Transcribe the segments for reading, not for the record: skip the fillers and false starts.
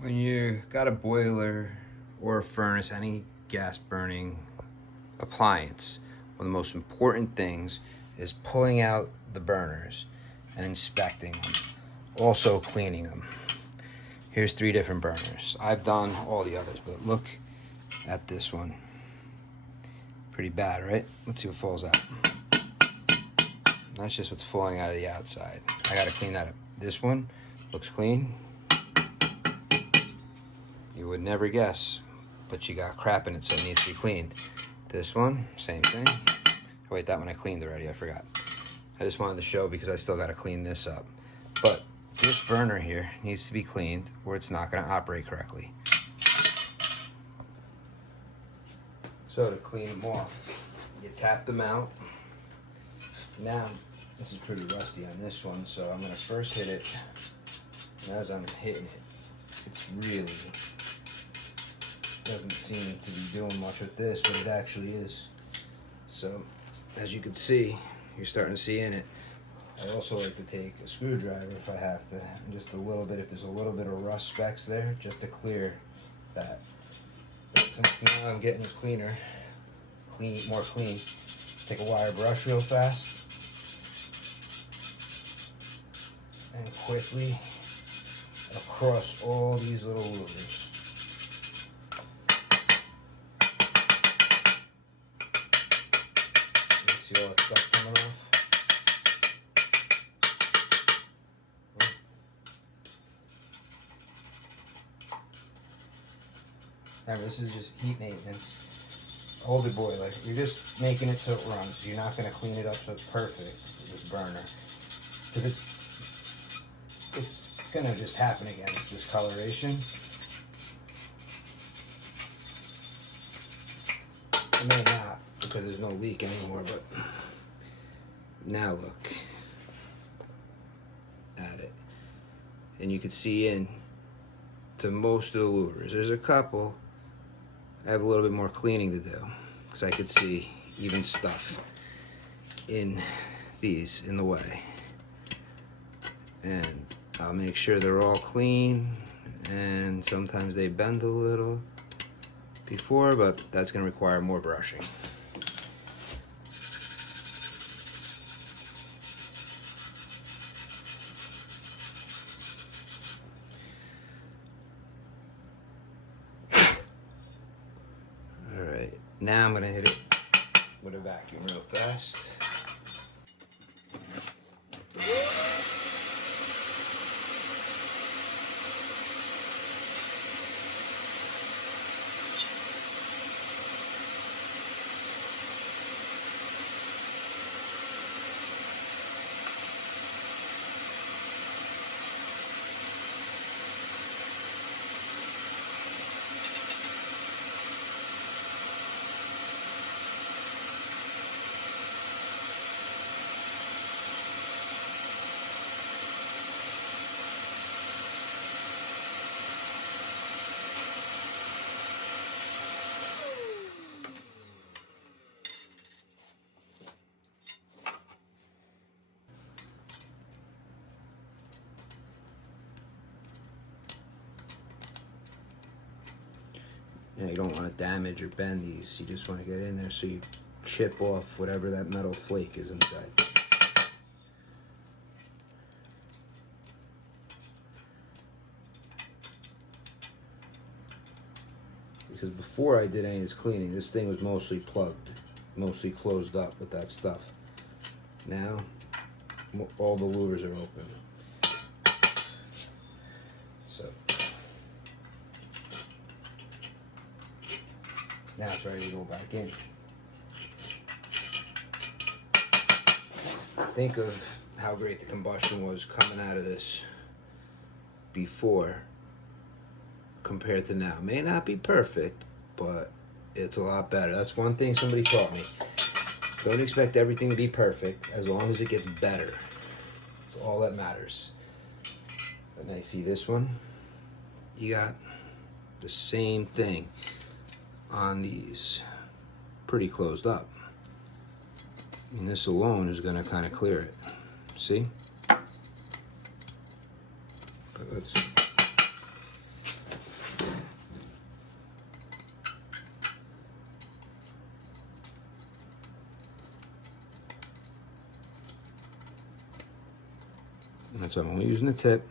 When you got a boiler or a furnace, any gas burning appliance, one of the most important things is pulling out the burners and inspecting them, also cleaning them. Here's 3 different burners. I've done all the others, but look at this one. Pretty bad, right? Let's see what falls out. That's just what's falling out of the outside. I gotta clean that up. This one looks clean. You would never guess, but you got crap in it, so it needs to be cleaned. This one, same thing. Oh, wait, that one I cleaned already, I forgot. I just wanted to show because I still gotta clean this up. But this burner here needs to be cleaned or it's not gonna operate correctly. So to clean them off, you tap them out. Now, this is pretty rusty on this one, so I'm gonna first hit it. And as I'm hitting it, it's really doesn't seem to be doing much with this, but it actually is. So, as you can see, you're starting to see in it. I also like to take a screwdriver if I have to, and just a little bit, if there's a little bit of rust specks there, just to clear that. But since now I'm getting it cleaner, more clean, take a wire brush real fast, and quickly across all these little louvers. See all that stuff coming off? Remember, this is just heat maintenance. Older boiler, you're just making it so it runs. You're not going to clean it up so it's perfect with this burner. Because it's going to just happen again. It's discoloration. It may not, because there's no leak anymore, but now look at it. And you can see in to most of the louvers. There's a couple I have a little bit more cleaning to do, because I could see even stuff in these in the way. And I'll make sure they're all clean, and sometimes they bend a little before, but that's going to require more brushing. Alright, now I'm going to hit it with a vacuum real fast. You don't want to damage or bend these. You just want to get in there so you chip off whatever that metal flake is inside. Because before I did any of this cleaning, this thing was mostly plugged, mostly closed up with that stuff. Now, all the louvers are open. So, now it's ready to go back in. Think of how great the combustion was coming out of this before compared to now. May not be perfect, but it's a lot better. That's one thing somebody taught me. Don't expect everything to be perfect, as long as it gets better. That's all that matters. And I see this one. You got the same thing on these, pretty closed up. And this alone is going to kind of clear it. See? But let's That's why I'm only using the tip.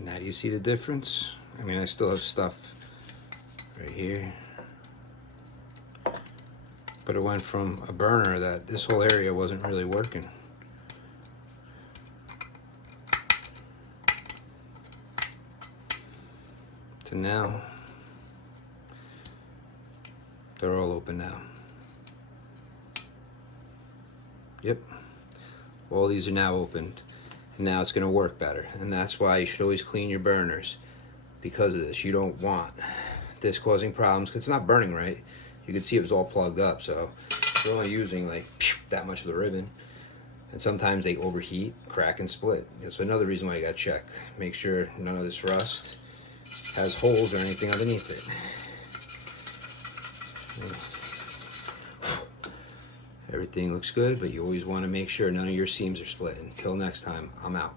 Now do you see the difference? I mean, I still have stuff right here, but it went from a burner that this whole area wasn't really working to now they're all open now. Yep, all these are now opened. Now it's going to work better, and that's why you should always clean your burners because of this. You don't want this causing problems because it's not burning right. You can see it was all plugged up, so we're only using like that much of the ribbon, and sometimes they overheat, crack, and split. That's another reason why you got to check. Make sure none of this rust has holes or anything underneath it. Everything looks good, but you always want to make sure none of your seams are split. Until next time, I'm out.